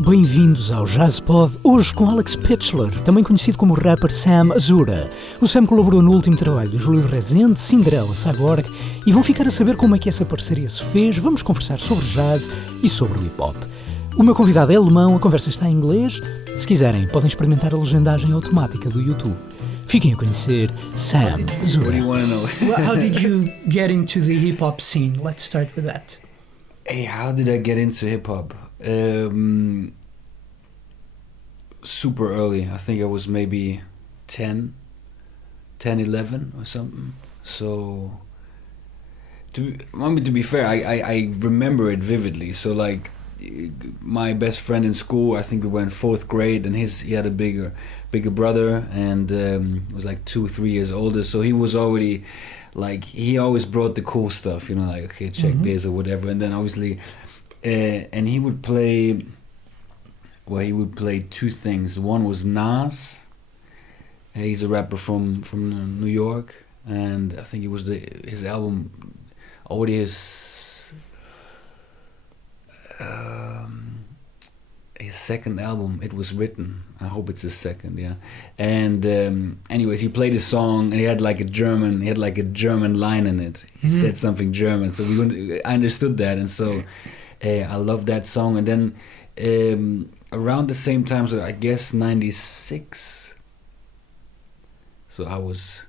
Bem-vindos ao Jazz Pod, hoje com Alex Pichler, também conhecido como o rapper Sam Azura. O Sam colaborou no último trabalho do Júlio Resende, Cinderella Cyborg, e vão ficar a saber como é que essa parceria se fez. Vamos conversar sobre jazz e sobre o hip-hop. O meu convidado é alemão, a conversa está em inglês. Se quiserem, podem experimentar a legendagem automática do YouTube. Fiquem a conhecer Sam Azura. What do you want to know? Well, how did you get into the hip-hop scene? Let's start with that. Hey, how did I get into hip-hop? Super early. I think I was maybe 10, 11 or something. So, to be fair, I remember it vividly. So like, my best friend in school, I think we were in 4th grade, and he had a bigger brother, and was like 2-3 years older. So he was already like, he always brought the cool stuff, you know, like, okay, check this or whatever. And then obviously, and he would play two things. One was Nas. He's a rapper from New York, and I think it was his album, already his second album. It was written. I hope it's his second, yeah. And anyways, he played a song, and he had like a German line in it. He said something German, so I understood that, and so I loved that song. And then around the same time, so I guess 96. So I was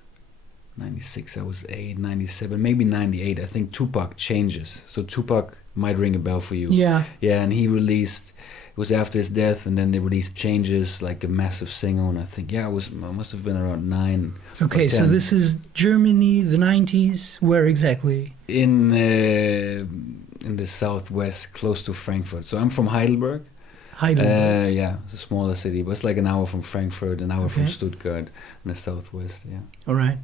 96. I was 8, 97, maybe 98. I think Tupac Changes. So Tupac might ring a bell for you. Yeah. Yeah, and he released. It was after his death, and then they released Changes, like a massive single. And I think, I must have been around 9. Okay, so this is Germany, the 90s. Where exactly? In the southwest, close to Frankfurt. So I'm from Heidelberg. Yeah, it's a smaller city, but it's like an hour from Frankfurt, an hour from Stuttgart, in the southwest. Yeah. All right.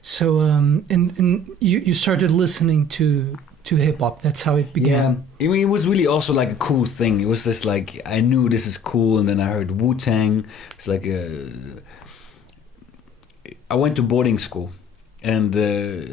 So, and you started listening to hip hop. That's how it began. Yeah, I mean, it was really also like a cool thing. It was just like, I knew this is cool, and then I heard Wu-Tang. It's like I went to boarding school. And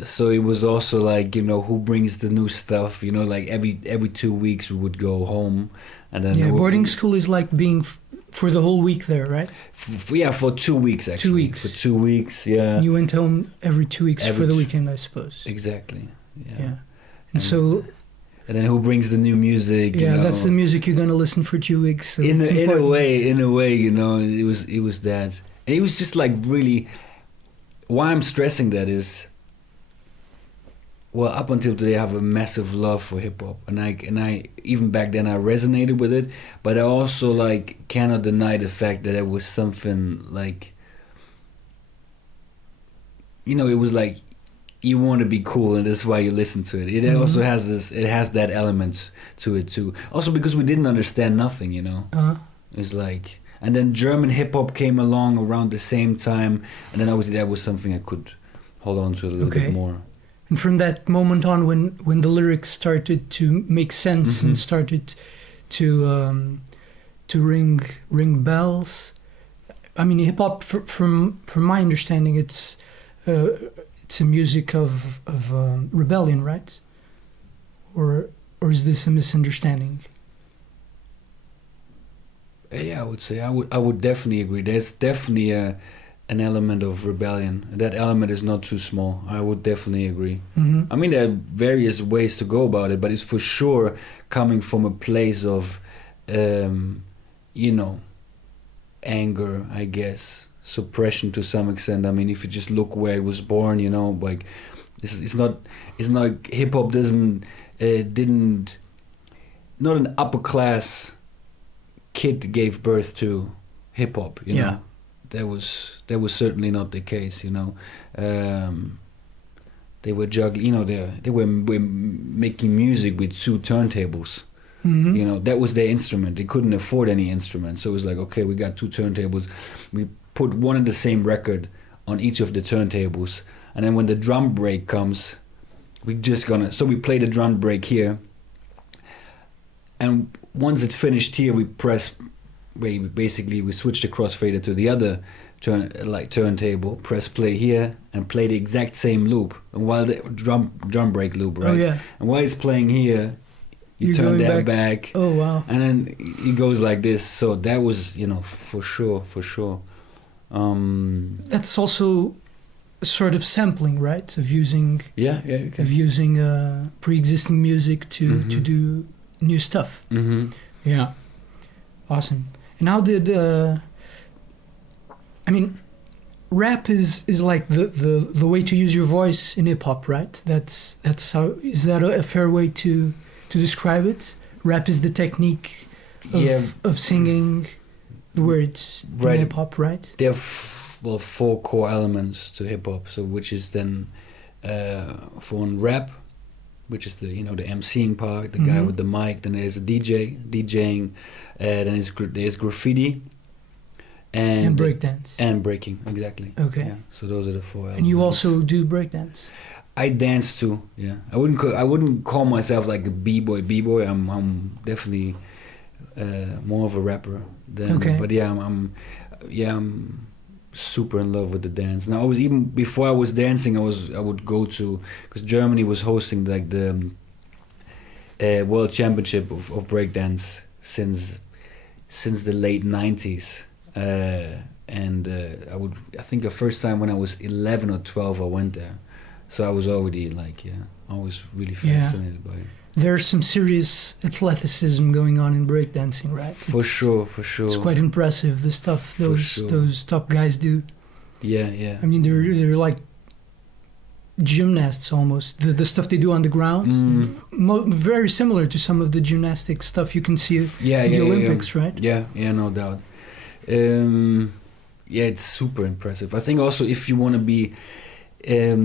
so it was also like, you know, who brings the new stuff, you know, like every 2 weeks we would go home. And then boarding school is like being for the whole week there, right? For 2 weeks actually. 2 weeks. For 2 weeks, yeah. And you went home every 2 weeks for the weekend, I suppose. Exactly, yeah. And so... And then who brings the new music? Yeah, you know? That's the music you're going to listen for 2 weeks. So in a way, you know, it was that. And it was just like really... Why I'm stressing that is, well, up until today I have a massive love for hip hop, and I even back then I resonated with it, but I also like cannot deny the fact that it was something like, you know, it was like you want to be cool, and that's why you listen to it. It also has that element to it too. Also because we didn't understand nothing, you know. It's like. And then German hip-hop came along around the same time, and then obviously that was something I could hold on to a little bit more. And from that moment on, when the lyrics started to make sense and started to ring bells, I mean, hip-hop, from my understanding, it's a music of rebellion, right? Or is this a misunderstanding? Yeah, I would say I would definitely agree. There's definitely an element of rebellion. That element is not too small. I would definitely agree. I mean, there are various ways to go about it, but it's for sure coming from a place of, you know, anger, I guess, suppression to some extent. I mean, if you just look where it was born, you know, like it's not hip hop didn't not an upper class kid gave birth to hip hop, you know. That was certainly not the case, you know. They were juggling, you know, they were making music with 2 turntables. You know, that was their instrument. They couldn't afford any instrument, so it was like, okay, we got 2 turntables. We put one and the same record on each of the turntables, and then when the drum break comes, we play the drum break here, and once it's finished here, we switch the crossfader to the other turntable, press play here, and play the exact same loop. And while the drum break loop, right? Oh, yeah. And while it's playing here, You turn that back. Oh wow! And then it goes like this. So that was, for sure. That's also a sort of sampling, right? Of using pre-existing music to do new stuff. Mm-hmm. Yeah, awesome. And how did rap is like the way to use your voice in hip hop, right? That's how. Is that a fair way to describe it? Rap is the technique of singing the words in hip hop, right? There are four core elements to hip hop. So which is then for one, rap, which is the emceeing part, the guy with the mic. Then there's a DJing. Then there's graffiti. And breakdance. And breaking, exactly. Okay. Yeah. So those are the four elements. And you also do breakdance? I dance too. Yeah. I wouldn't call myself like a b-boy. I'm definitely more of a rapper than. Okay. But I'm super in love with the dance. Now even before I was dancing, I would go to, because Germany was hosting like the World Championship of breakdance since the late 90s. I think the first time when I was 11 or 12 I went there, so I was already always really fascinated by it. There's some serious athleticism going on in breakdancing, right? For sure. It's quite impressive, the stuff those top guys do. Yeah. I mean, they're like gymnasts almost. The stuff they do on the ground, very similar to some of the gymnastic stuff you can see in the Olympics, right? Yeah, no doubt. It's super impressive. I think also if you want to be a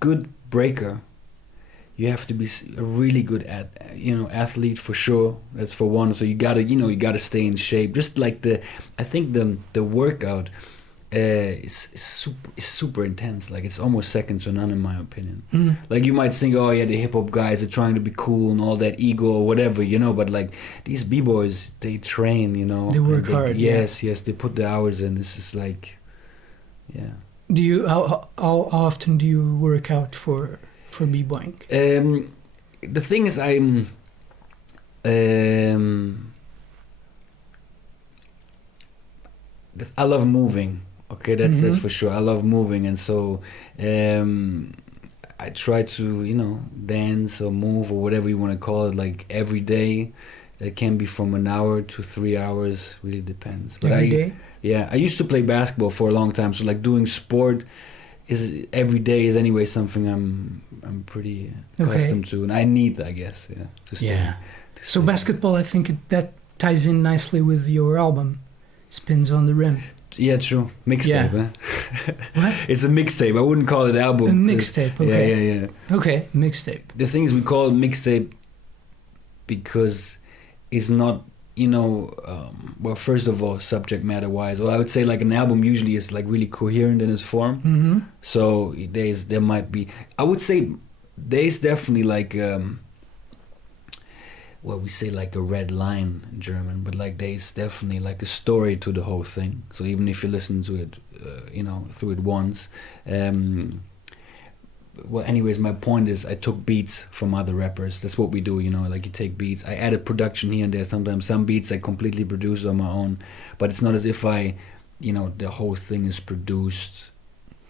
good breaker, you have to be a really good athlete for sure. That's for one. So you gotta stay in shape. Just like the workout is super intense. Like it's almost second to none in my opinion. Like you might think, oh yeah, the hip hop guys are trying to be cool and all that ego or whatever, but like these b-boys, they train, They work hard. Yes, they put the hours in. It's just like, yeah. Do you how often do you work out for b-boying? The thing is, I love moving. Okay, that's for sure. I love moving, and so I try to dance or move or whatever you want to call it, like every day. It can be from an hour to 3 hours. Really depends. But every day? Yeah, I used to play basketball for a long time, so like doing sport is every day is anyway something I'm pretty accustomed to, and I need, I guess, to stay. Yeah. So basketball, I think that ties in nicely with your album, Spins on the Rim. Yeah, true. Mixtape, huh? What? It's a mixtape. I wouldn't call it album. A mixtape, okay. Yeah. Okay, mixtape. The thing is, we call it mixtape because it's not, well, first of all, subject matter wise, or I would say like an album usually is like really coherent in its form. So there might be, I would say there's definitely like, we say like a red line in German, but like there's definitely like a story to the whole thing. So even if you listen to it, through it once, well, anyways, my point is I took beats from other rappers. That's what we do, like you take beats. I added production here and there. Sometimes some beats I completely produce on my own, but it's not as if the whole thing is produced,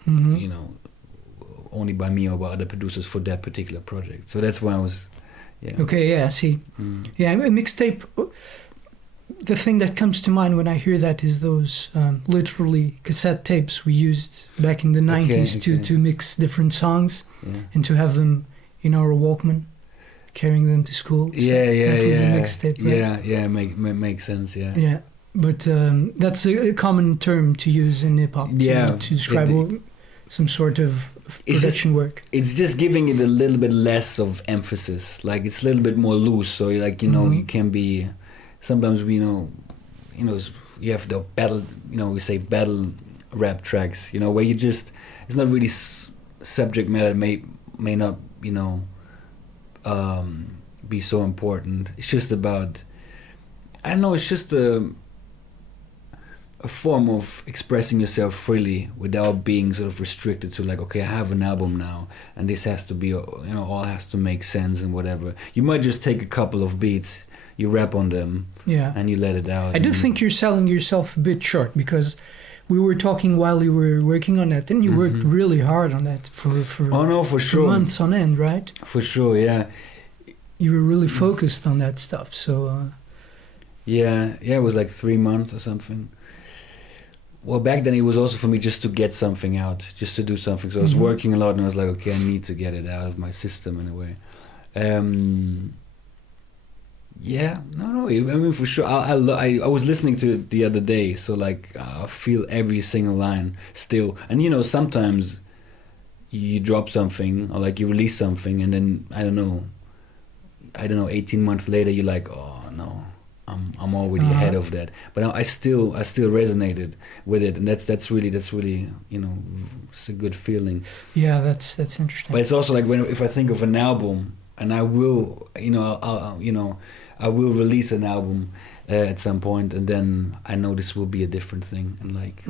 only by me or by other producers for that particular project. So that's why I was, Okay, yeah, I see. Yeah, a mixtape, the thing that comes to mind when I hear that is those literally cassette tapes we used back in the 90s to mix different songs and to have them in our Walkman, carrying them to school. So that was a mixtape, right? Yeah, makes sense, Yeah, but that's a common term to use in hip-hop to describe some sort of production work. It's just giving it a little bit less of emphasis, like it's a little bit more loose, so like, you can be... Sometimes we you have the battle, we say battle rap tracks, where you just, it's not really subject matter, may not, be so important. It's just about, I don't know, it's just a form of expressing yourself freely without being sort of restricted to like, okay, I have an album now and this has to be, all has to make sense and whatever. You might just take a couple of beats, you rap on them, and you let it out. I do think you're selling yourself a bit short, because we were talking while you were working on that, and you worked really hard on that for sure, months on end, right? For sure, yeah. You were really focused on that stuff, so... Yeah, it was like 3 months or something. Well, back then it was also for me just to get something out, just to do something. So I was working a lot, and I was like, okay, I need to get it out of my system in a way. I mean, for sure. I was listening to it the other day, so like I feel every single line still. And sometimes you drop something or like you release something, and then I don't know, 18 months later you're like, oh no, I'm already ahead of that. But I still resonated with it, and that's really it's a good feeling. Yeah, that's interesting. But it's also like if I think of an album, and I will, I will release an album at some point, and then I know this will be a different thing, and like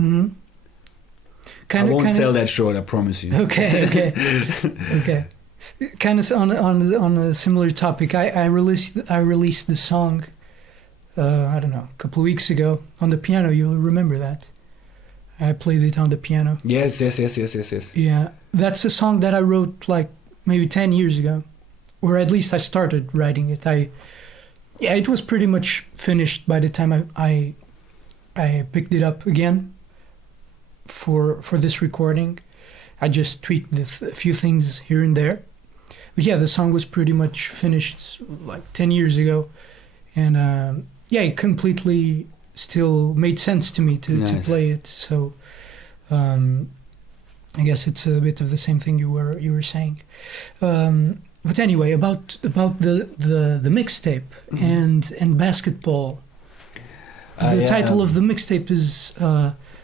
I won't sell that short, I promise you. Okay. Kind of on a similar topic, I released the song. I don't know, a couple of weeks ago on the piano. You'll remember that. I played it on the piano. Yes. Yeah, that's a song that I wrote like maybe 10 years ago, or at least I started writing it. It was pretty much finished by the time I picked it up again for this recording. I just tweaked a few things here and there. But yeah, the song was pretty much finished like 10 years ago. And it completely still made sense to me to play it. So I guess it's a bit of the same thing you were saying. But anyway, about the mixtape and basketball. The title of the mixtape is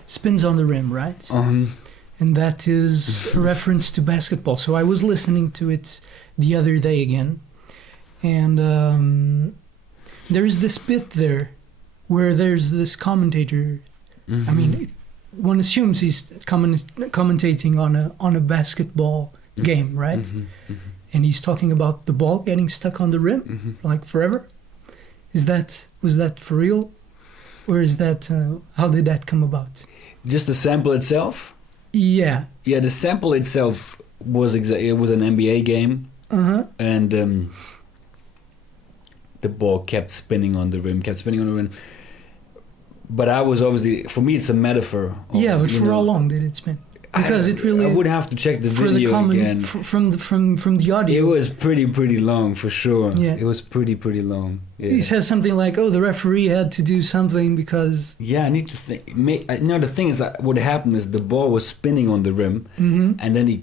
Spins on the Rim, right? And that is a reference to basketball. So I was listening to it the other day again, and there is this bit there where there's this commentator. I mean, one assumes he's commentating on a basketball game, right? And he's talking about the ball getting stuck on the rim, like forever. Was that for real, or is that how did that come about? Just the sample itself? Yeah. Yeah, the sample itself was it was an NBA game, and the ball kept spinning on the rim. But I was obviously, for me, it's a metaphor. But for how long did it spin? Because it really, I would have to check the video again. From the audio. It was pretty long, for sure. Yeah. It was pretty long. Yeah. He says something like, "Oh, the referee had to do something because." Yeah, I need to think. The thing is, what happened is the ball was spinning on the rim, and then I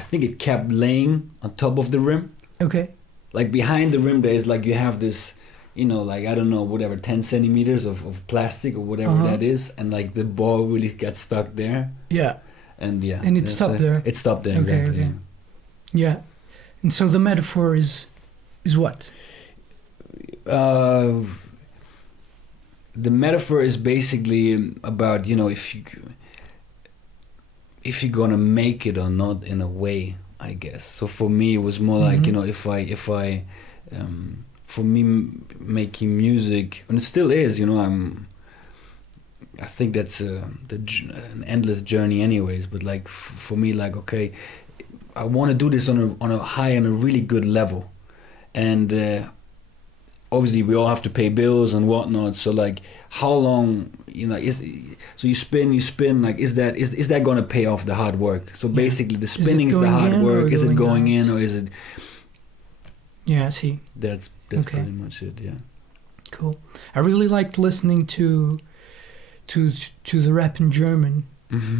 think it kept laying on top of the rim. Okay. Like behind the rim, there is like you have this. Like, I don't know, whatever, 10 centimeters of plastic or whatever that is. And, like, the ball really got stuck there. Yeah. And, yeah. And it stopped there. It stopped there, exactly. Okay. Yeah. And so the metaphor is what? The metaphor is basically about, if you're going to make it or not in a way, I guess. So for me, it was more like, if I for me, making music, and it still is, I think that's an endless journey anyways, but like for me, like, okay, I want to do this on a high and a really good level, and obviously we all have to pay bills and whatnot, so like how long, so you spin, like is that going to pay off the hard work? So basically the spinning is the hard work. Is it going in, or is it? Yeah, I see. That's pretty much it. Yeah. Cool. I really liked listening to the rap in German.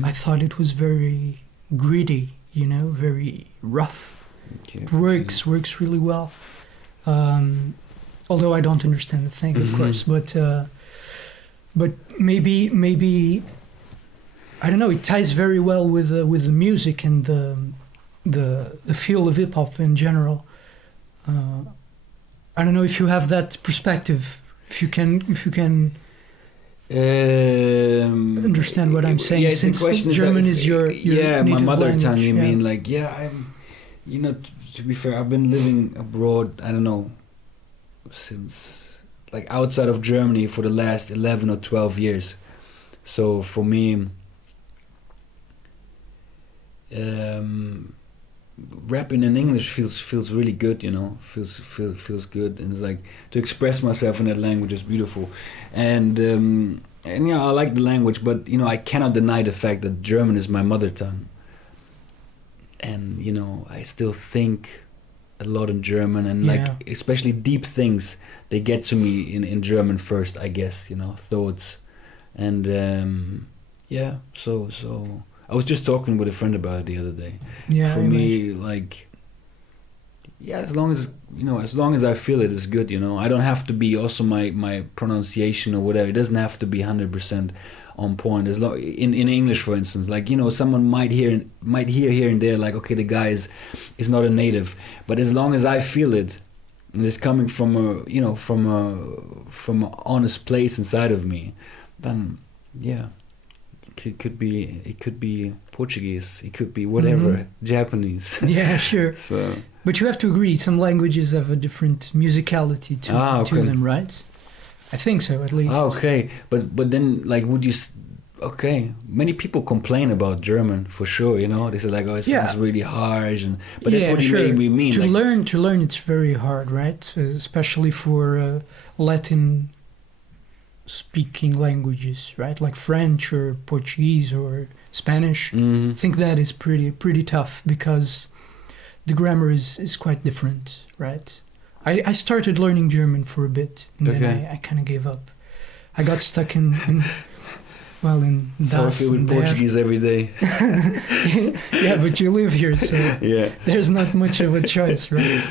I thought it was very gritty, very rough. Okay. Works really well. Although I don't understand the thing, of course, but maybe I don't know. It ties very well with the music and the feel of hip hop in general. I don't know if you have that perspective. If you can Understand what I'm saying? Yeah, since the question German is your my native mother language, tongue. You mean like I'm, to be fair, I've been living abroad. I don't know, since like outside of Germany for the last 11 or 12 years. So for me, rapping in English feels really good, feels good, and it's like to express myself in that language is beautiful, and I like the language, but I cannot deny the fact that German is my mother tongue, and I still think a lot in German, and like especially deep things, they get to me in German first, I guess, thoughts, and so I was just talking with a friend about it the other day. Yeah. For me, like, as long as I feel it is good, I don't have to be also my pronunciation or whatever. It doesn't have to be 100% on point. As long in English, for instance, like someone might hear here and there, like, okay, the guy is not a native, but as long as I feel it, and it's coming from from an honest place inside of me, then It could be Portuguese, it could be whatever, Japanese. Yeah, sure. So, but you have to agree, some languages have a different musicality to them, right? I think so, at least. Okay, but then, like, would you? Okay, many people complain about German for sure. They say like, oh, it sounds really harsh, but that's what you maybe mean. To learn, it's very hard, right? Especially for Latin speaking languages, right? Like French or Portuguese or Spanish. Mm-hmm. I think that is pretty tough because the grammar is quite different, right? I started learning German for a bit, and then I kind of gave up. I got stuck in das. So I feel with Portuguese every day. Yeah, but you live here, so there's not much of a choice, right?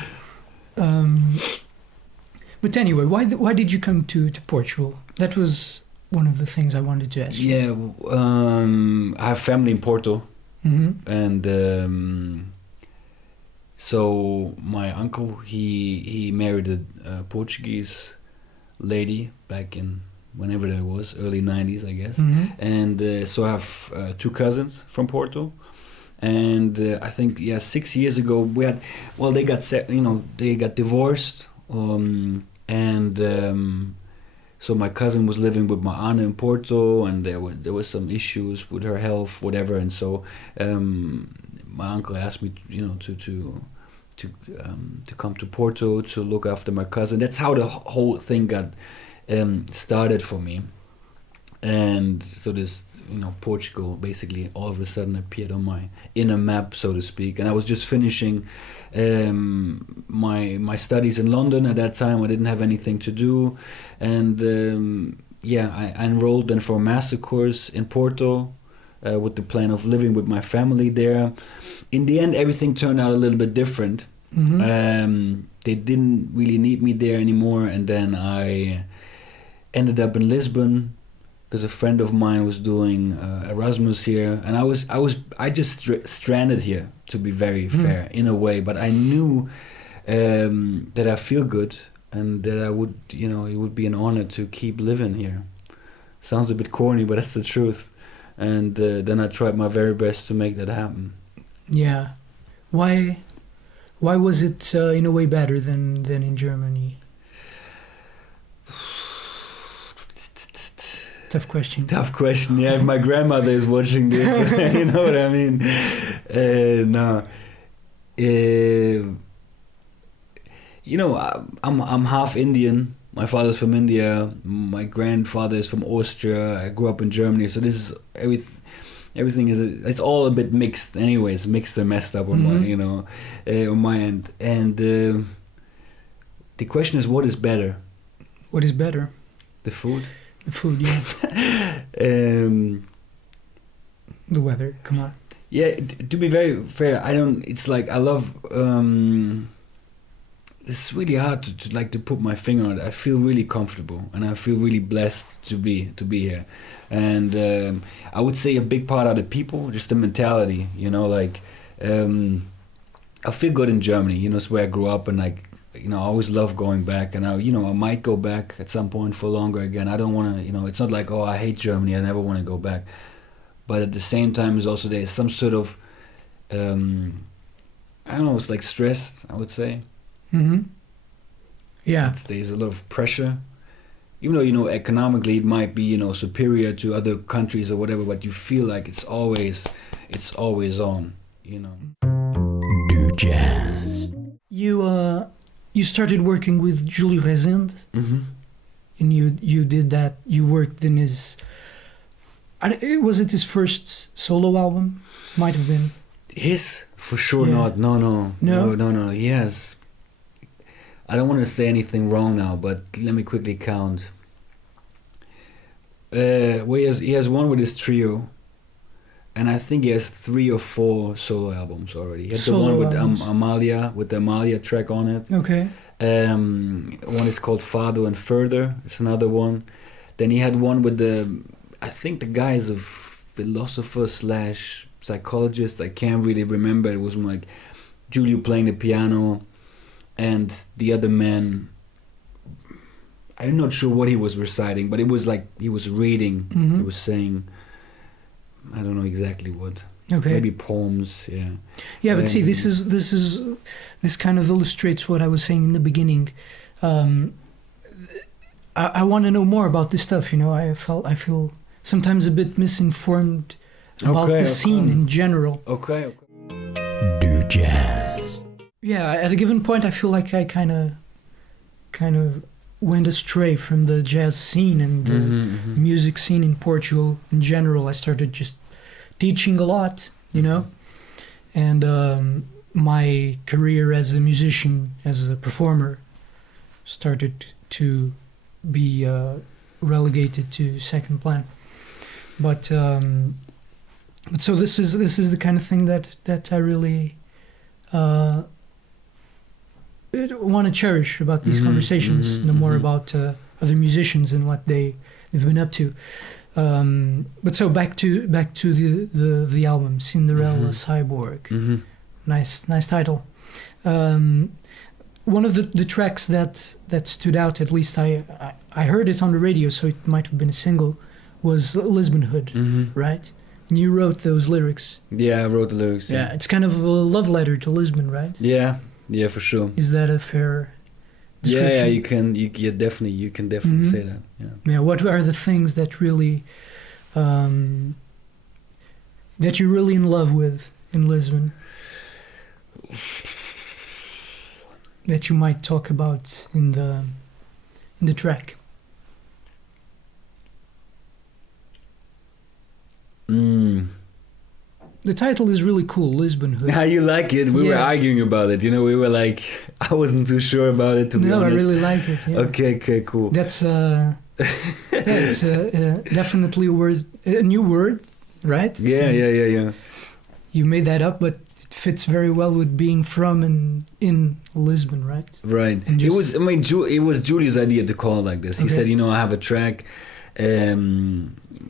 But anyway, why did you come to Portugal? That was one of the things I wanted to ask you. Yeah, I have family in Porto, and so my uncle he married a Portuguese lady back in whenever that was, early 90s, I guess, and so I have two cousins from Porto. And I think 6 years ago they got divorced, and so my cousin was living with my aunt in Porto, and there was some issues with her health, whatever, and so my uncle asked me to come to Porto to look after my cousin. That's how the whole thing got started for me. And so this, Portugal basically all of a sudden appeared on my inner map, so to speak. And I was just finishing my studies in London at that time. I didn't have anything to do, and I enrolled then for a master course in Porto with the plan of living with my family there. In the end, everything turned out a little bit different. They didn't really need me there anymore, and then I ended up in Lisbon because a friend of mine was doing Erasmus here, and I just stranded here, to be very fair, in a way. But I knew that I feel good, and that I would, it would be an honor to keep living here. Sounds a bit corny, but that's the truth. And then I tried my very best to make that happen. Yeah. Why was it in a way better than in Germany? Tough question. Yeah, if my grandmother is watching this, you know what I mean. I'm half Indian. My father's from India. My grandfather is from Austria. I grew up in Germany, so this is everything is it's all a bit mixed. Anyways, mixed and messed up on my end. And the question is, what is better? What is better? The food. The food, yeah. The weather, come on. Yeah, to be very fair, it's like I love, it's really hard to put my finger on it. I feel really comfortable, and I feel really blessed to be here. And I would say a big part of the people, just the mentality, I feel good in Germany, it's where I grew up, and I always love going back, and I might go back at some point for longer again. I don't want to, it's not like, oh, I hate Germany, I never want to go back. But at the same time, there's some sort of, I don't know, it's like stressed, I would say. Mm-hmm. Yeah. There's a lot of pressure. Even though, economically it might be, superior to other countries or whatever, but you feel like it's always on, DoJazz. You started working with Júlio Resende, mm-hmm. and you did that. You worked in his. Was it his first solo album? Might have been. His? For sure not. No. He has. I don't want to say anything wrong now, but let me quickly count. He has one with his trio, and I think he has 3 or 4 solo albums already. He had the one with Amalia, with the Amalia track on it. Okay. One is called Fado and Further. It's another one. Then he had one with I think the guy is a philosopher / psychologist. I can't really remember. It was like Julio playing the piano, and the other man, I'm not sure what he was reciting, but it was like he was reading. Mm-hmm. He was saying, I don't know exactly what. Okay. Maybe poems. Yeah. Yeah, but see, this kind of illustrates what I was saying in the beginning. I want to know more about this stuff. I feel sometimes a bit misinformed about the scene in general. Okay. DoJazz. Yeah, at a given point, I feel like I kind of went astray from the jazz scene and the music scene in Portugal in general. I started just teaching a lot, and my career as a musician, as a performer, started to be relegated to second plan. But so this is the kind of thing that I really want to cherish about these conversations, know more about other musicians and what they've been up to. But so back to the album, Cinderella Cyborg. Mm-hmm. Nice title. One of the tracks that stood out, at least I heard it on the radio, so it might have been a single, was Lisbonhood, right? And you wrote those lyrics. Yeah, I wrote the lyrics. Yeah, it's kind of a love letter to Lisbon, right? Yeah, for sure. Is that a fair description? Yeah, you can definitely say that. Yeah. What are the things that really that you're really in love with in Lisbon? That you might talk about in the track. The title is really cool, Lisbonhood. How you like it? We were arguing about it. We were like, I wasn't too sure about it, to be honest. No, I really like it. Yeah. Okay, cool. That's it's definitely a new word, right? Yeah. You made that up, but it fits very well with being from and in Lisbon, right? Right. It was Julio's idea to call it like this. He said, I have a track,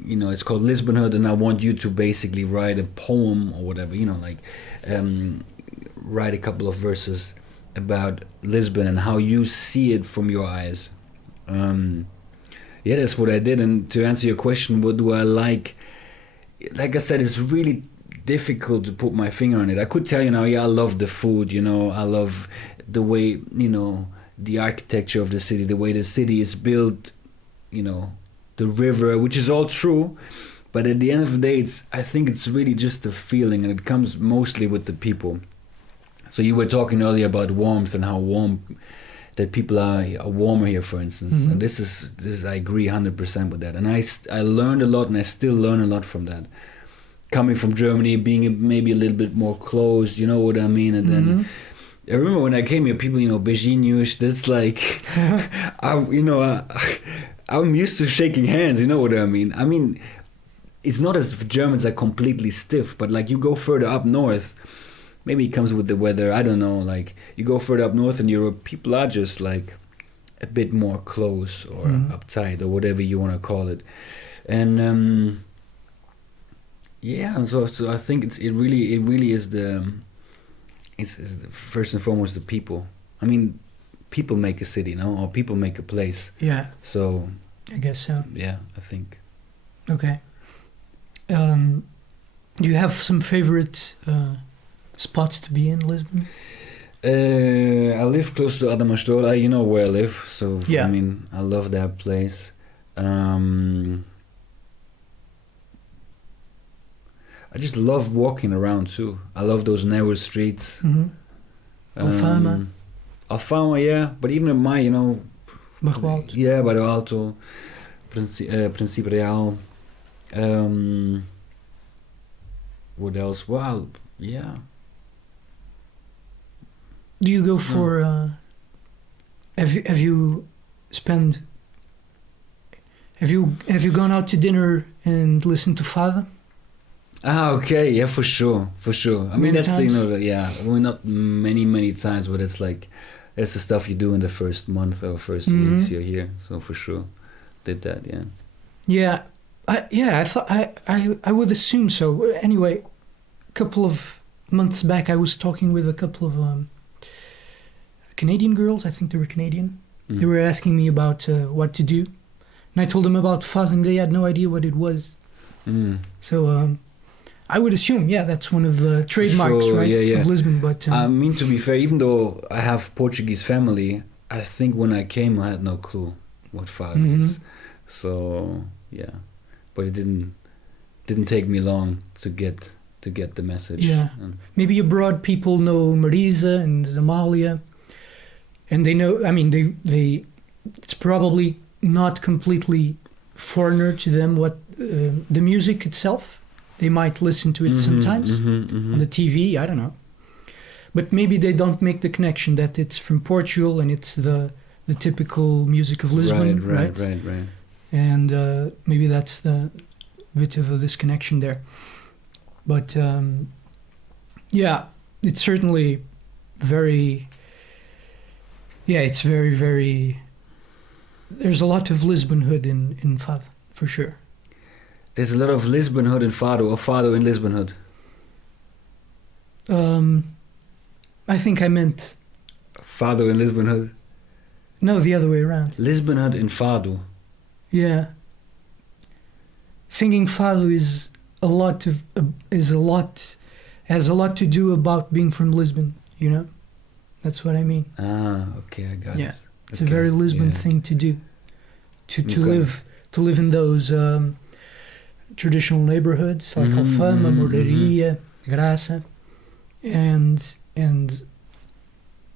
it's called Lisbonhood, and I want you to basically write a poem or whatever, write a couple of verses about Lisbon and how you see it from your eyes. That's what I did. And to answer your question, what do I like? Like I said, it's really difficult to put my finger on it. I could tell you now, I love the food, I love the way, the architecture of the city, the way the city is built, the river, which is all true. But at the end of the day, I think it's really just a feeling, and it comes mostly with the people. So you were talking earlier about warmth and how warm that people are warmer here, for instance. And this is I agree 100% with that. And I learned a lot, and I still learn a lot from that. Coming from Germany, being maybe a little bit more closed, you know what I mean? And then I remember when I came here, people, beijinhos, that's like, I'm used to shaking hands, you know what I mean? I mean, it's not as if Germans are completely stiff, but like you go further up north, maybe it comes with the weather, I don't know, like you go further up north in Europe, people are just like a bit more close or uptight or whatever you want to call it. And so I think it really is it's the first and foremost the people. I mean, people make a city, no, or people make a place. Yeah. So I guess so. yeah, I think. Okay. Do you have some favorite spots to be in Lisbon? I live close to Adamastor. You know where I live, so Yeah. I mean, I love that place. I just love walking around too. I love those narrow streets. Mm-hmm. Alfama. Alfama, yeah, but even in my, Bairro Alto. yeah, Bairro Alto, Príncipe Real. What else? Well, yeah. Do you go for? Have you gone out to dinner and listened to Fado? Ah, okay, yeah, for sure. I mean, Many that's times? well, not many times, but it's like that's the stuff you do in the first month or first weeks you're here. So for sure, did that, yeah. Yeah, I thought I would assume so. Anyway, a couple of months back, I was talking with a couple of Canadian girls. I think they were Canadian. Mm. They were asking me about what to do, and I told them about Fado, and they had no idea what it was. Mm. So I would assume, yeah, that's one of the trademarks, Sure, right, yeah. of Lisbon. But I mean, to be fair, even though I have Portuguese family, I think when I came, I had no clue what Fado is. So yeah, but it didn't take me long to get the message. Yeah. Maybe abroad people know Marisa and Amalia, and they know. I mean, they it's probably not completely foreigner to them what the music itself. They might listen to it sometimes on the TV. I don't know, but maybe they don't make the connection that it's from Portugal and it's the typical music of Lisbon, right? Right. And maybe that's the bit of a disconnection there. But yeah, it's certainly very. Yeah, it's very, very. There's a lot of Lisbonhood in Fado, for sure. There's a lot of Lisbonhood in Fado, or Fado in Lisbonhood. I think I meant. Fado in Lisbonhood. No, the other way around. Lisbonhood in Fado. Yeah. Singing Fado has a lot to do about being from Lisbon, you know? That's what I mean. Ah, okay, I got it. It's a very Lisbon thing to do. To live in those traditional neighborhoods like Alfama, Moraria, Graça, and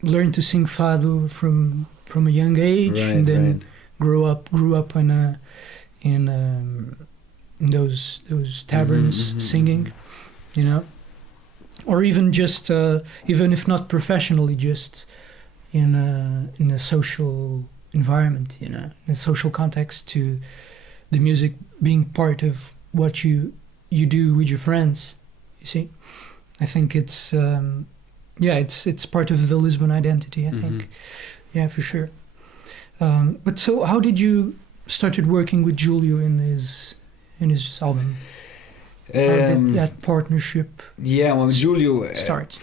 learn to sing Fado from a young age, and then grew up in those taverns singing, you know, or even just even if not professionally, just in a social environment, you know, in a social context, to the music being part of what you do with your friends. You see, I think it's it's part of the Lisbon identity, I think. Yeah, for sure. But so how did you started working with Júlio in his album? How did that partnership Júlio start?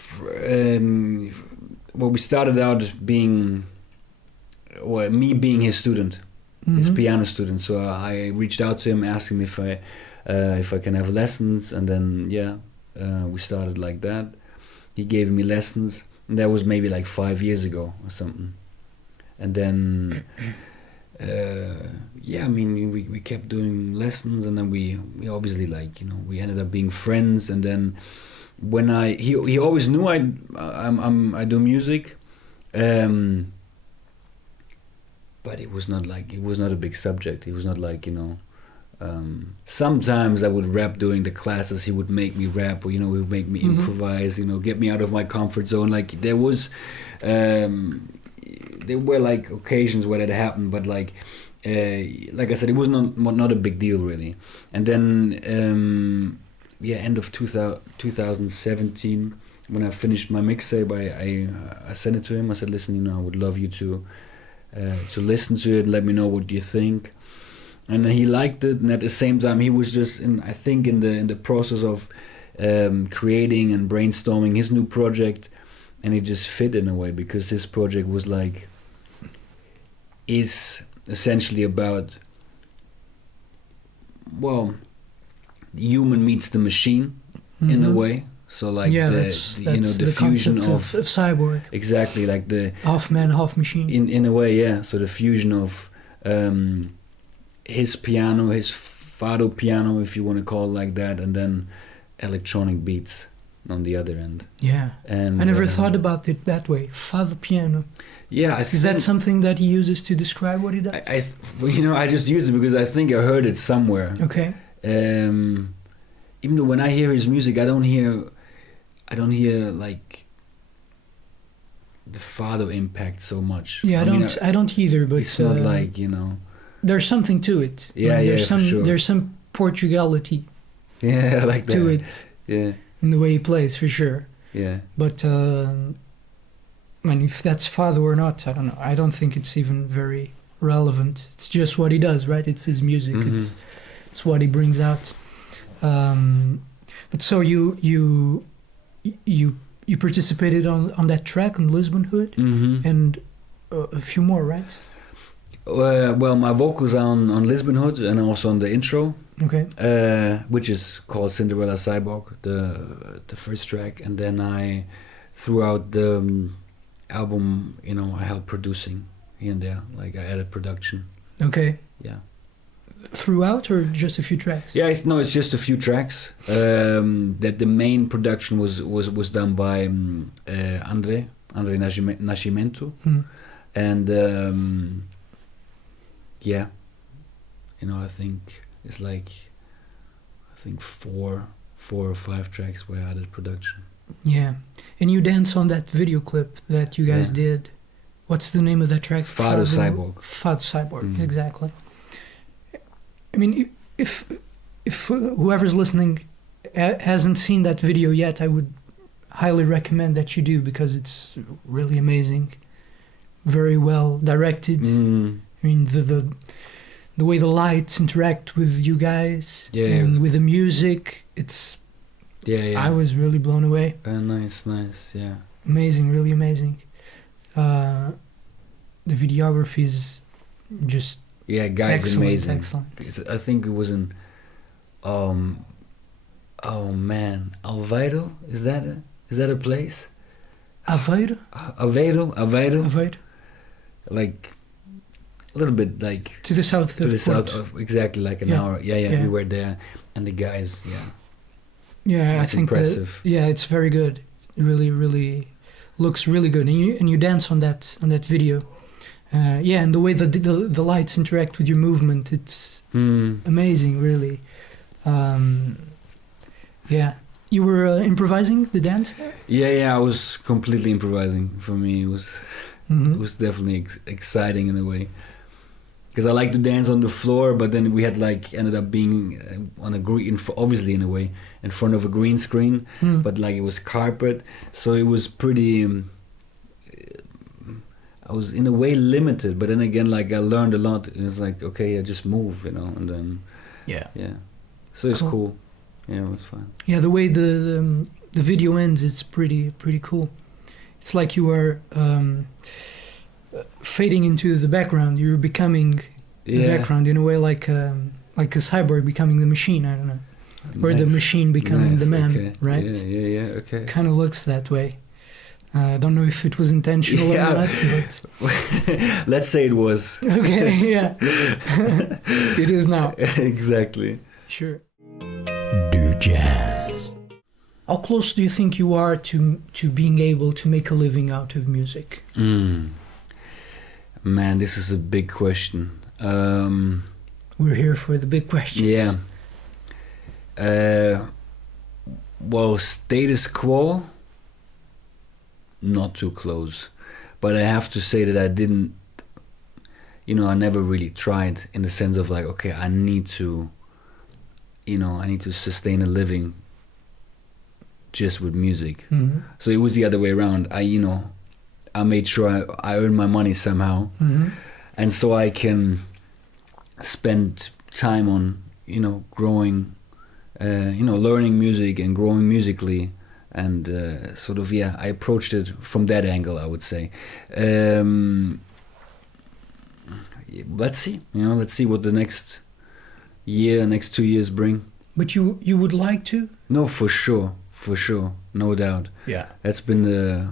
We started out being me being his student, his piano student. So I reached out to him, asking him if I can have lessons, and then we started like that. He gave me lessons, and that was maybe like 5 years ago or something. And then I mean, we kept doing lessons, and then we obviously, like, you know, we ended up being friends. And then when he always knew I do music, but it was not a big subject. It was not like, you know, sometimes I would rap during the classes. He would make me rap, or, you know, he would make me improvise, you know, get me out of my comfort zone. Like there were like occasions where that happened, but like I said, it was not a big deal really. And then end of 2017, when I finished my mixtape, I sent it to him. I said, listen, you know, I would love you to listen to it and let me know what you think. And he liked it, and at the same time he was just in the process of creating and brainstorming his new project, and it just fit in a way, because his project was like is essentially about, well, human meets the machine in a way. So like that's the fusion of cyborg. Exactly, like the half man, half machine. In a way, yeah. So the fusion of his piano, his fado piano, if you want to call it like that, and then electronic beats on the other end. Yeah, and I never thought about it that way. Fado piano. Yeah, is that something that he uses to describe what he does? I just use it because I think I heard it somewhere. Okay. Even though when I hear his music, I don't hear like the fado impact so much. Yeah, I don't either. But it's not like there's something to it. Yeah, There's some Portugality. Yeah, like that. To it. Yeah. In the way he plays, for sure. Yeah. But if that's fado or not, I don't know. I don't think it's even very relevant. It's just what he does, right? It's his music. Mm-hmm. It's what he brings out. But so you participated on that track on Lisbon Hood, and a few more, right? Well, my vocals are on Lisbon Hood and also on the intro. Okay. Which is called Cinderella Cyborg, the first track, and then I throughout the album, I helped producing here and there, like I added production. Okay. Yeah. Throughout or just a few tracks? Yeah, it's just a few tracks. That the main production was done by Andre Nascimento, and yeah, I think it's like four or five tracks where I added production. Yeah, and you dance on that video clip that you guys did. What's the name of that track? Fado Cyborg. Fado Cyborg, exactly. I mean, if whoever's listening hasn't seen that video yet, I would highly recommend that you do, because it's really amazing, very well directed. I mean, the way the lights interact with you guys and with the music, it's I was really blown away. Nice, yeah. Amazing, really amazing. The videography is just guys, excellent, amazing. Excellent. I think it was in Aveiro. Is that a place? Aveiro. Like a little bit like to the south. To the south of exactly like an hour. Yeah. We were there, and the guys. Yeah, I think impressive. It's very good. It really, really looks really good, and you dance on that video. And the way that the lights interact with your movement, it's amazing, really. You were improvising the dance there? Yeah, I was completely improvising. For me, it was definitely exciting in a way. Because I like to dance on the floor, but then we had ended up being on a green, obviously in a way, in front of a green screen, but it was carpet, so it was pretty. I was in a way limited, but then again, I learned a lot. It was okay, I just move, and then yeah. So it's cool. Yeah, it was fun. Yeah, the way the video ends, it's pretty cool. It's like you are fading into the background. You're becoming the background in a way, like a cyborg becoming the machine. I don't know, or the machine becoming the man, right? Yeah. Okay. Kind of looks that way. I don't know if it was intentional or not, but let's say it was. Okay, yeah. It is now. Exactly. Sure. DoJazz. How close do you think you are to being able to make a living out of music? Man, this is a big question. We're here for the big questions. Yeah. Well, status quo, not too close. But I have to say that I didn't, I never really tried, in the sense of okay, I need to sustain a living just with music. So it was the other way around. I made sure I earn my money somehow, and so I can spend time on growing, learning music and growing musically, and I approached it from that angle, I would say. let's see. Let's see what the next 2 years bring. But you would like to? No, for sure, no doubt. Yeah. That's been the...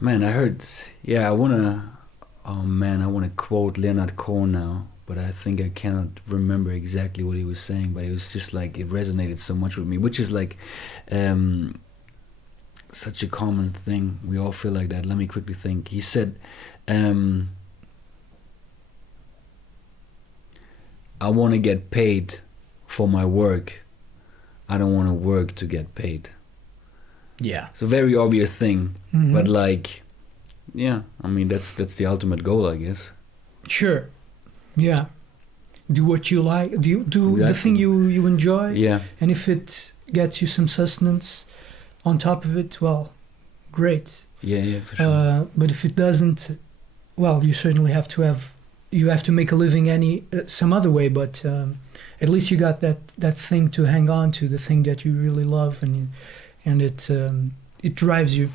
Man, I heard... Yeah, I want to quote Leonard Cohen now, but I think I cannot remember exactly what he was saying, but it was just like, it resonated so much with me, which is like such a common thing. We all feel like that. Let me quickly think. He said, I want to get paid for my work. I don't want to work to get paid. Yeah. It's a very obvious thing, but like, yeah, I mean, that's the ultimate goal, I guess. Sure. Yeah. Do what you like. Do exactly. The thing you enjoy. Yeah. And if it gets you some sustenance on top of it, well, great. Yeah, for sure. But if it doesn't, well, you certainly have to make a living some other way, but at least you got that thing to hang on to, the thing that you really love, and it drives you.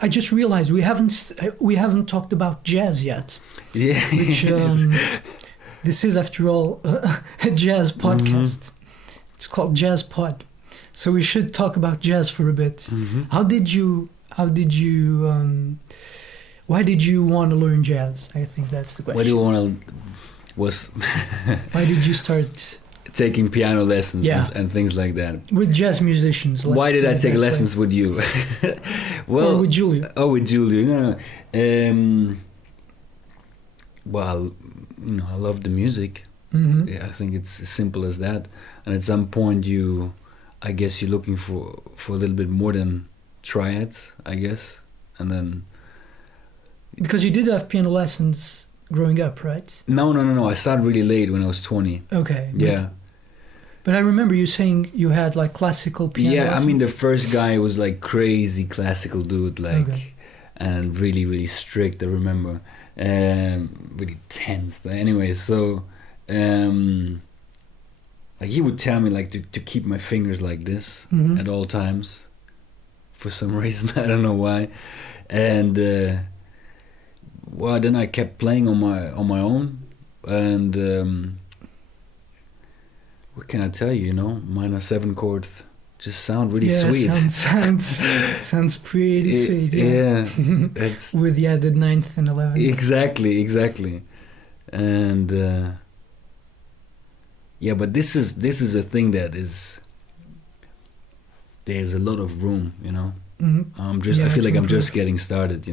I just realized we haven't talked about jazz yet. Yeah. Which this is, after all, a jazz podcast. It's called Jazz Pod, so we should talk about jazz for a bit. Why did you want to learn jazz? I think that's the question. Why do you want to? Why did you start taking piano lessons and things like that with jazz musicians? Why did I take lessons with you? Or with Júlio? Oh, with Júlio. No. Well, I love the music. Yeah, I think it's as simple as that. And at some point, I guess you're looking for a little bit more than triads, I guess, and then. Because you did have piano lessons growing up, right? No. I started really late, when I was 20. Okay. Yeah. But I remember you saying you had like classical piano lessons. I mean, the first guy was like crazy classical dude, like, and really, really strict, I remember. Really tense. Anyway, so like he would tell me like to keep my fingers like this at all times, for some reason. I don't know why. And well, then I kept playing on my own, and what can I tell you? Minor 7 chord just sound really sweet. Sounds pretty sweet. Yeah, it's with the added 9th and 11th. Exactly, and but this is a thing that is. There's a lot of room, I feel like I'm just getting started,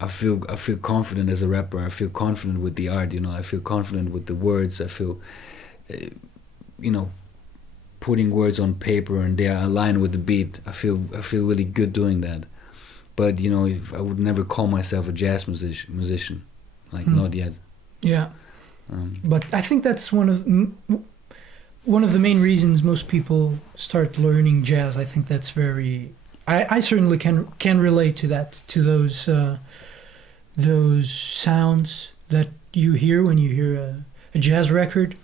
I feel confident as a rapper. I feel confident with the art, I feel confident with the words. I feel, putting words on paper and they are aligned with the beat. I feel really good doing that. But I would never call myself a jazz musician, like not yet. Yeah, but I think that's one of the main reasons most people start learning jazz. I think that's very. I certainly can relate to that, to those sounds that you hear when you hear a jazz record,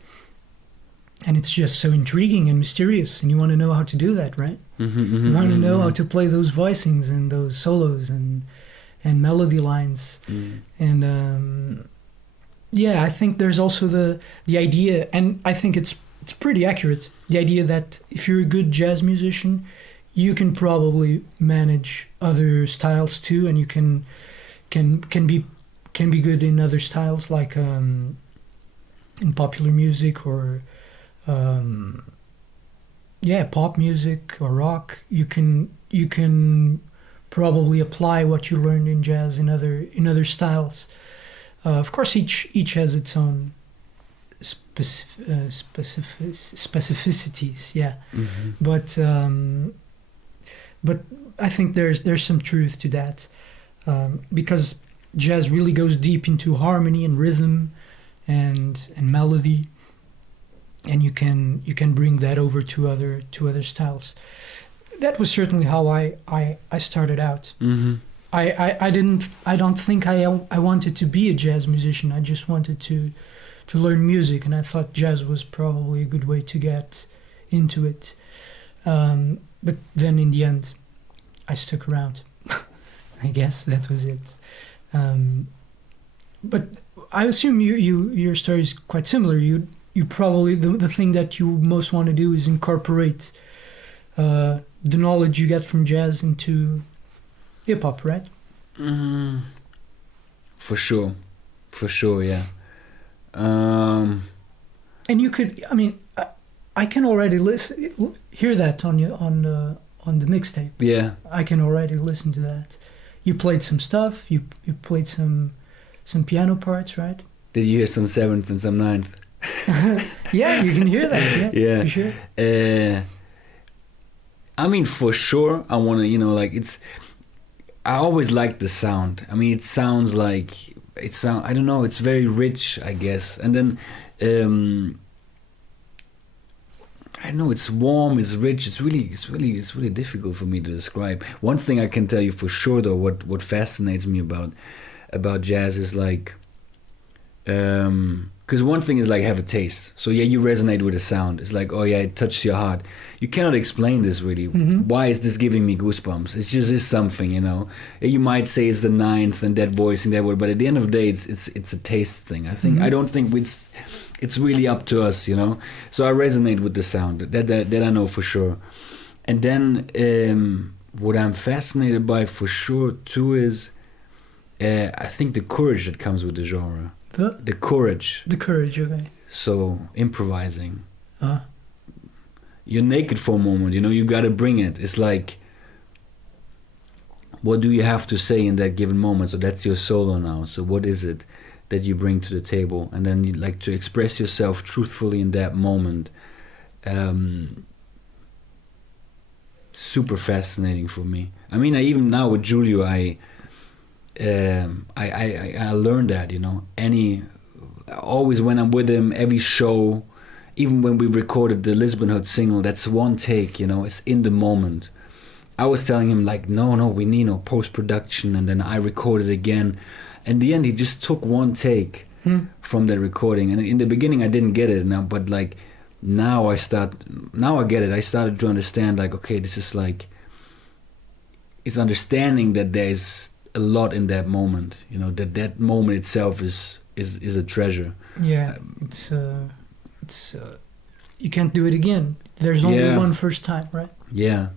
and it's just so intriguing and mysterious, and you want to know how to do that, right? You want to know how to play those voicings and those solos and melody lines, and I think there's also the idea, and I think it's pretty accurate, the idea that if you're a good jazz musician, you can probably manage other styles too, and you can be good in other styles, like in popular music or pop music or rock. You can probably apply what you learned in jazz in other styles. Of course, each has its own specificities. Yeah, but I think there's some truth to that, because jazz really goes deep into harmony and rhythm and melody, and you can bring that over to other styles. That was certainly how I started out. I don't think I wanted to be a jazz musician. I just wanted to learn music, and I thought jazz was probably a good way to get into it. But then in the end, I stuck around. I guess that was it. But I assume your story is quite similar. You probably the thing that you most want to do is incorporate the knowledge you get from jazz into hip hop, right? For sure, yeah. And you could, I mean, I can already hear that on the mixtape. Yeah. I can already listen to that. You played some stuff. You played some piano parts, right? Did you hear some seventh and some ninth? Yeah, you can hear that. Yeah, for sure. I mean, for sure, I want to, I always like the sound. I mean, I don't know, it's very rich, I guess. And then, I know it's warm, it's rich, it's really difficult for me to describe. One thing I can tell you for sure, though, what fascinates me about jazz is because one thing is have a taste. So yeah, you resonate with the sound. It's oh yeah, it touches your heart. You cannot explain this really. Mm-hmm. Why is this giving me goosebumps? It just is something, You might say it's the ninth and that voice and that word, but at the end of the day, it's a taste thing. I think mm-hmm. I don't think it's really up to us, So I resonate with the sound. That I know for sure. And then what I'm fascinated by for sure too is I think the courage that comes with the genre. The courage. The courage, okay. So, improvising. You're naked for a moment, you gotta bring it. It's what do you have to say in that given moment? So that's your solo now. So what is it that you bring to the table? And then you to express yourself truthfully in that moment. Super fascinating for me. I mean, even now with Júlio, I learned that, always when I'm with him, every show, even when we recorded the Lisbon Hood single, that's one take, it's in the moment. I was telling him no, we need post-production, and then I recorded again. In the end, he just took one take from that recording. And in the beginning, I didn't get it, but now I get it. I started to understand, okay, this is it's understanding that there's a lot in that moment, that moment itself is a treasure. Yeah, it's you can't do it again. There's only one first time, right? Yeah.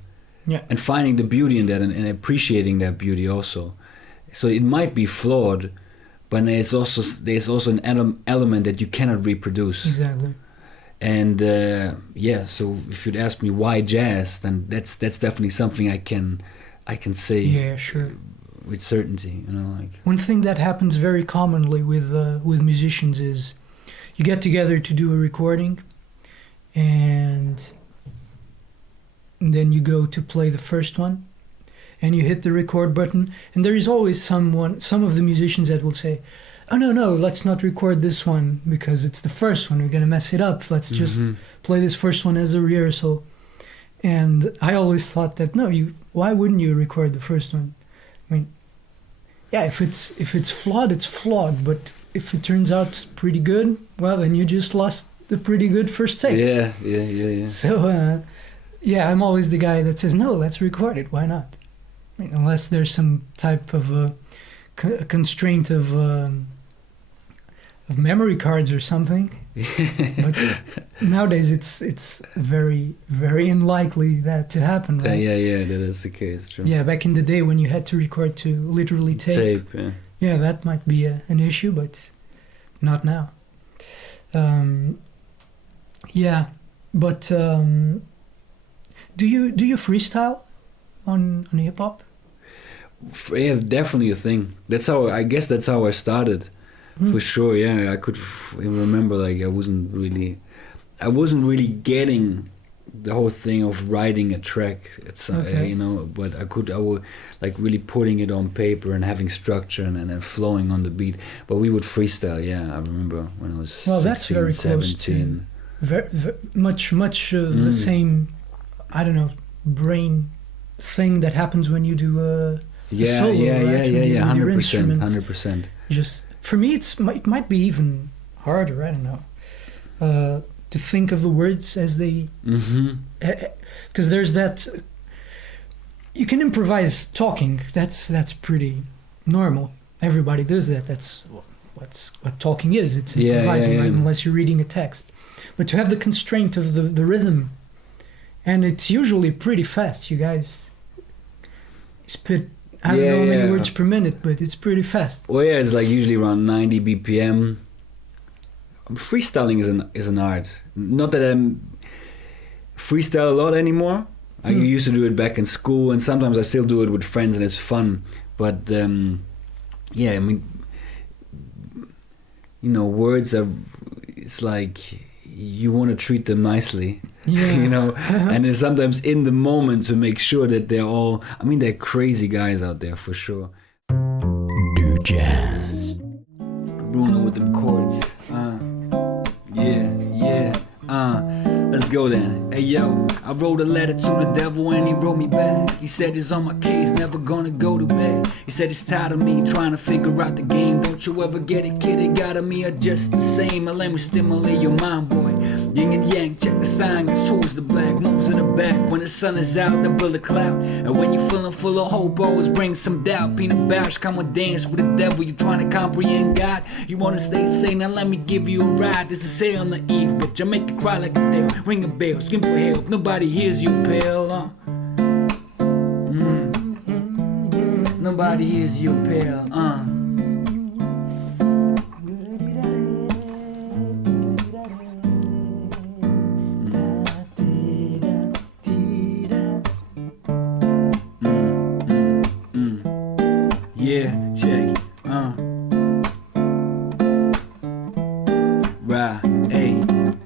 And finding the beauty in that and appreciating that beauty also. So it might be flawed, but there's also an element that you cannot reproduce. Exactly. And so if you'd ask me why jazz, then that's definitely something I can say. Yeah, sure. With certainty, One thing that happens very commonly with musicians is you get together to do a recording, and then you go to play the first one, and you hit the record button, and there is always some of the musicians that will say, "Oh no, let's not record this one because it's the first one. We're gonna mess it up. Let's just play this first one as a rehearsal." And I always thought that why wouldn't you record the first one? I mean, yeah, if it's flawed, it's flawed. But if it turns out pretty good, well, then you just lost the pretty good first take. Yeah. So, I'm always the guy that says, no, let's record it. Why not? I mean, unless there's some type of a constraint of memory cards or something. But nowadays it's very, very unlikely that to happen, right? Yeah, that is the case, true. Yeah, back in the day when you had to record to literally tape. Yeah, that might be an issue, but not now. Do you freestyle on hip hop? Yeah, definitely a thing. That's how I started. For sure, yeah. I could remember I wasn't really getting the whole thing of writing a track. It's but I would really putting it on paper and having structure and then flowing on the beat. But we would freestyle. Yeah, I remember when I was 16, that's very 17. Close to very much the same. I don't know, brain thing that happens when you do a solo, right? 100%. Just for me, it might be even harder. I don't know, to think of the words as they, because there's that. you can improvise talking. That's pretty normal. Everybody does that. That's what talking is. It's improvising, right? Unless you're reading a text. But to have the constraint of the rhythm, and it's usually pretty fast. You guys spit, I don't know how many words per minute, but it's pretty fast. Well, yeah, it's like usually around 90 BPM. Freestyling is an art. Not that I'm freestyle a lot anymore. I used to do it back in school, and sometimes I still do it with friends, and it's fun. But yeah, I mean, you know, words are. It's like you want to treat them nicely, you know, and then sometimes in the moment to make sure that they're all. I mean, they're crazy guys out there for sure. DoJazz. Bruno with them chords. Let's go then. Hey yo, I wrote a letter to the devil and he wrote me back. He said he's on my case, never gonna go to bed. He said he's tired of me trying to figure out the game. Don't you ever get it, kid, it got me are just the same. And let me stimulate your mind, boy. Yin and yang, check the sign, it's who's the black. Moves in the back when the sun is out, the bullet cloud. And when you're feeling full of hope, always bring some doubt. Peanut bash, come and dance with the devil. You trying to comprehend God. You wanna stay sane, now let me give you a ride. There's a sale on the eve, bitch, I make you cry like a dale. Ring a bell, scream for help, nobody hears you, pal. Nobody hears you, pal. Yeah, check. Right, ayy.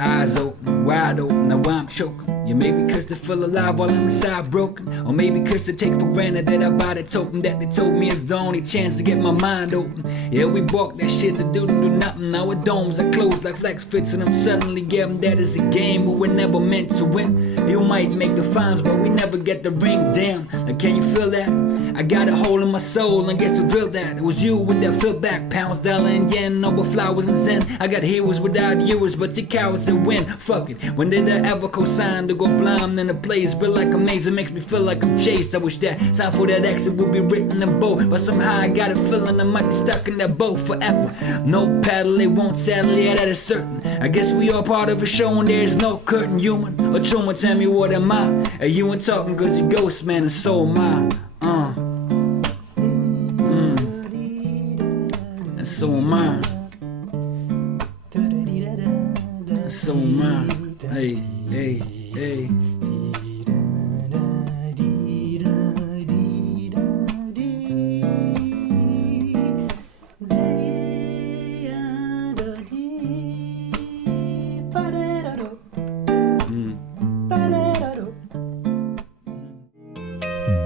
Eyes open, wide open, now I'm choking. Yeah, maybe cause they feel alive while I'm inside broken. Or maybe cause they take for granted that I buy the token that they told me is the only chance to get my mind open. Yeah, we walk that shit to do nothing. Now our domes are closed like flex fits, and I'm suddenly getting that is a game, but we're never meant to win. You might make the finals, but we never get the ring. Damn, like, can you feel that? I got a hole in my soul and guess to drill that. It was you with that feedback, pounds, dollar and yen, over flowers and zen. I got heroes without heroes, but the cowards that win. Fuck it, when did I ever co-sign to go blind in a place? But like amazing, makes me feel like I'm chased. I wish that sign for that exit would be written in bold, but somehow I got a feeling I might be stuck in that boat forever. No paddle, they won't settle, yeah, that is certain. I guess we all part of a show and there's no curtain. Human or tumor, tell me what am I? You ain't talking cause you ghost, man, and so am I. And so am I. And so am I. Hey, hey, hey.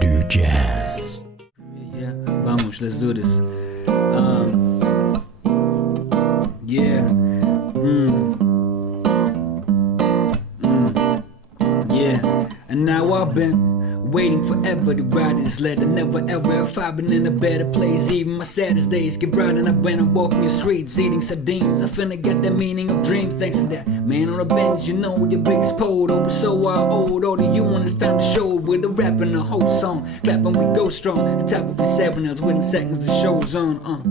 DoJazz. Yeah, vamos, let's do this. Yeah. Yeah. And now I've been waiting forever to write this letter. Never ever have I been in a better place. Even my saddest days get brighter. And when I'm walking the streets eating sardines, I finna get the meaning of dreams thanks to that man on the bench. You know, your biggest poet. Oh, so I owed all to you when it's time to show it. With a rap and a whole song, clapping we go strong. The top of your 7 else within seconds the show's on.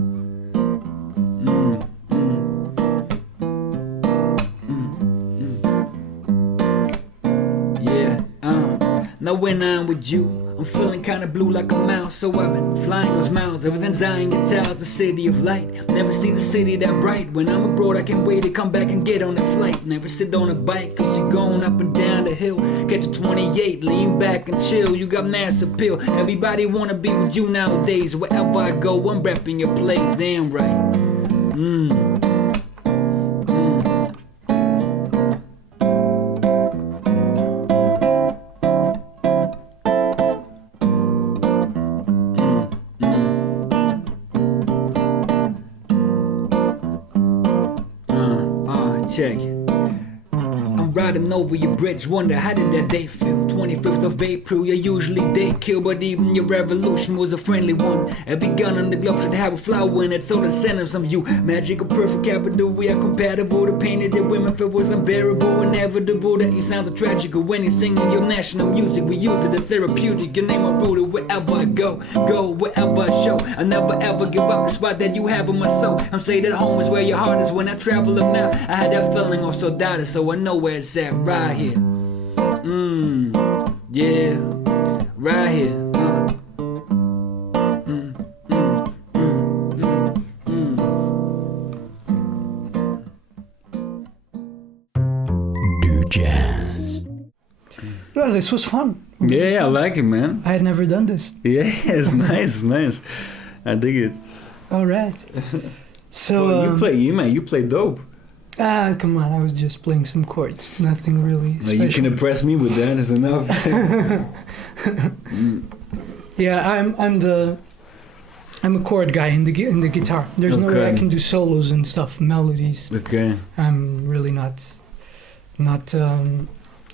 Now when I'm with you, I'm feeling kinda blue like a mouse. So I've been flying those miles, everything's eyeing your towers, the city of light. Never seen a city that bright. When I'm abroad I can't wait to come back and get on that flight. Never sit on a bike cause you're going up and down the hill. Catch a 28, lean back and chill. You got mass appeal, everybody wanna be with you nowadays. Wherever I go I'm repping your place, damn right. Check. I'm riding over your bridge, wonder how did that day feel? 25th of April, you usually day kill, but even your revolution was a friendly one. Every gun on the globe should have a flower in it, so let's send them some you. Magical, perfect capital, we are compatible. The pain of the women feel was unbearable, inevitable that you sound tragical when you're singing your national music. We use it as therapeutic, your name I wrote it wherever I go, wherever I show. I never ever give up the spot that you have in my soul. I'm saying that home is where your heart is when I travel up now. I had that feeling of soldado, so I know where it's at, right here. Yeah, right here. DoJazz. Well, this was fun. Yeah, I like it, man. I had never done this. Yeah, it's nice, nice. I dig it. All right. So well, you play dope. Come on, I was just playing some chords. Nothing really special. You can impress me with that, is enough. Yeah, I'm a chord guy in the guitar. There's no way I can do solos and stuff, melodies. Okay. I'm really not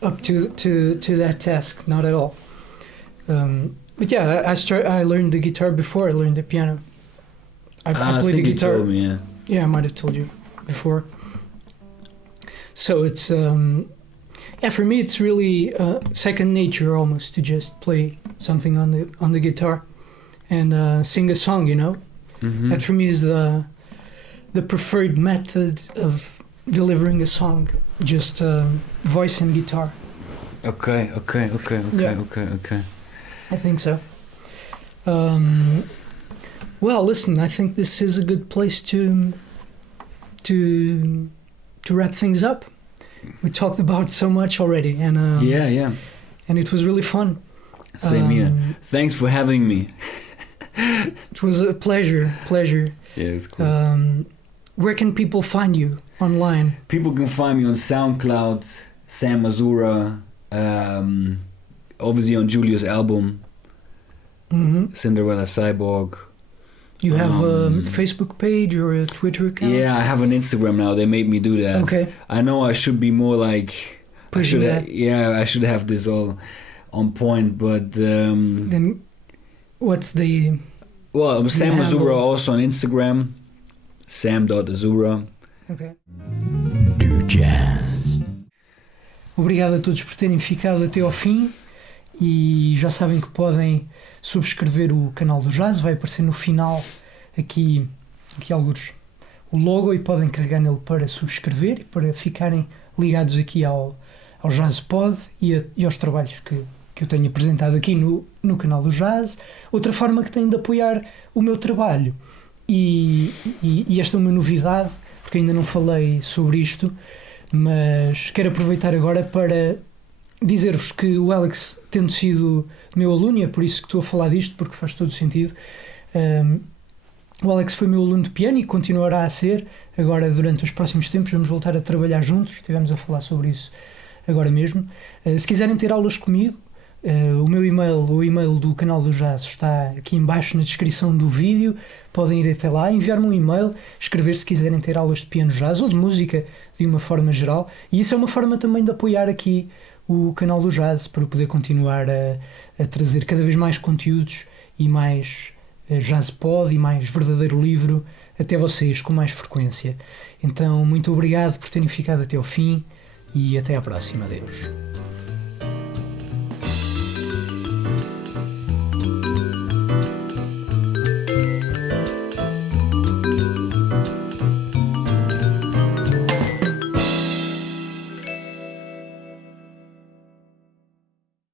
up to that task, not at all. But yeah, I learned the guitar before I learned the piano. I played the guitar. You told me, yeah. Yeah, I might have told you before. So it's for me it's really second nature almost to just play something on the guitar and sing a song, you know. Mm-hmm. That for me is the preferred method of delivering a song, just voice and guitar. Okay. I think so. Well, listen, I think this is a good place to wrap things up. We talked about so much already, and yeah, and it was really fun. Same here. Thanks for having me. It was a pleasure. Yeah, it was cool. Where can people find you online? People can find me on SoundCloud, Sam Azura, obviously on Julio's album, Cinderella Cyborg. You have a Facebook page or a Twitter account? Yeah, I have an Instagram now. They made me do that. Okay. I know I should be more like... Pushing that. I should have this all on point, but... then what's the... Well, Sam Azura also on Instagram. Sam.Azura. Ok. DoJazz. Obrigado a todos por terem ficado até ao fim. E já sabem que podem subscrever o canal do Jazz, vai aparecer no final aqui alguns o logo e podem carregar nele para subscrever e para ficarem ligados aqui ao Jazz Pod e aos trabalhos que eu tenho apresentado aqui no canal do Jazz. Outra forma que têm de apoiar o meu trabalho e esta é uma novidade, porque ainda não falei sobre isto, mas quero aproveitar agora para dizer-vos que o Alex, tendo sido meu aluno, e é por isso que estou a falar disto, porque faz todo o sentido, o Alex foi meu aluno de piano e continuará a ser. Agora, durante os próximos tempos, vamos voltar a trabalhar juntos. Estivemos a falar sobre isso agora mesmo. Se quiserem ter aulas comigo, o meu e-mail, o e-mail do canal do Jazz está aqui em baixo na descrição do vídeo. Podem ir até lá, enviar-me um e-mail, escrever se quiserem ter aulas de piano jazz ou de música de uma forma geral. E isso é uma forma também de apoiar aqui o canal do Jazz, para poder continuar a trazer cada vez mais conteúdos e mais Jazz Pod e mais verdadeiro livro até vocês com mais frequência. Então, muito obrigado por terem ficado até ao fim e até à próxima. Adeus.